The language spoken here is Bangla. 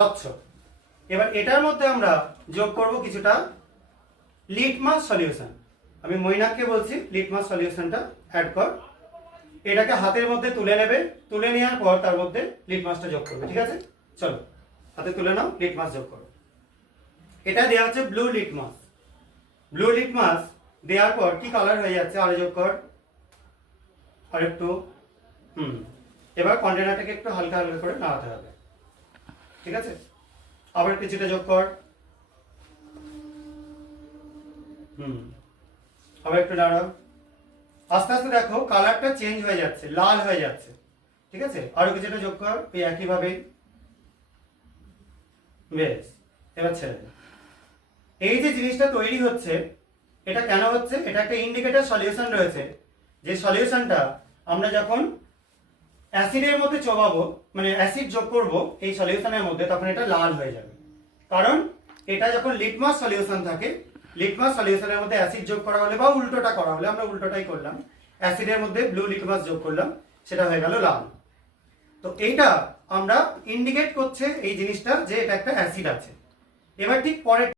স্বচ্ছ। এবার এটার মধ্যে আমরা যোগ করব কিছুটা লিটমাস সলিউশন। আমি মৈনাককে বলছি লিটমাস সলিউশনটা অ্যাড কর। এটাকে হাতের মধ্যে তুলে নেবে, তুলে নেওয়ার পর তার মধ্যে লিটমাসটা যোগ করবে। ঠিক আছে, চলো হাতে তুলে নাও, লিটমাস যোগ করো। এটা দেওয়া হচ্ছে ব্লু লিটমাস। ব্লু লিটমাস দেওয়ার পর কি কালার হয়ে যাচ্ছে, আরো যোগ কর আর একটু। এবার কন্টেনারটাকে একটু হালকা হালকা করে নাড়াতে হবে। ঠিক আছে, আবার কিছুটা যোগ কর। আবার একটু নাড়াও। আস্তে আস্তে দেখো কালারটা চেঞ্জ হয়ে যাচ্ছে, লাল হয়ে যাচ্ছে। ঠিক আছে, আরো কিছুটা যোগ কর এই একইভাবে। বেশ, এবার ছেড়ে দে। এই যে জিনিসটা তৈরি হচ্ছে, এটা কেন হচ্ছে, এটা একটা ইন্ডিকেটর সলিউশন রয়েছে। যে সলিউশনটা আমরা যখন অ্যাসিডের মধ্যে চোবাবো, মানে অ্যাসিড যোগ করব এই সলিউশনের মধ্যে, তখন এটা লাল হয়ে যাবে। কারণ এটা যখন লিটমাস সলিউশন থাকে, লিটমাস সলিউশনের মধ্যে অ্যাসিড যোগ করা হলে বা উল্টোটা করা হলে, আমরা উল্টোটাই করলাম, অ্যাসিডের মধ্যে ব্লু লিটমাস যোগ করলাম, সেটা হয়ে গেল লাল। তো এইটা আমরা ইন্ডিকেট করছে এই জিনিসটা যে এটা একটা অ্যাসিড আছে। এবার ঠিক পরে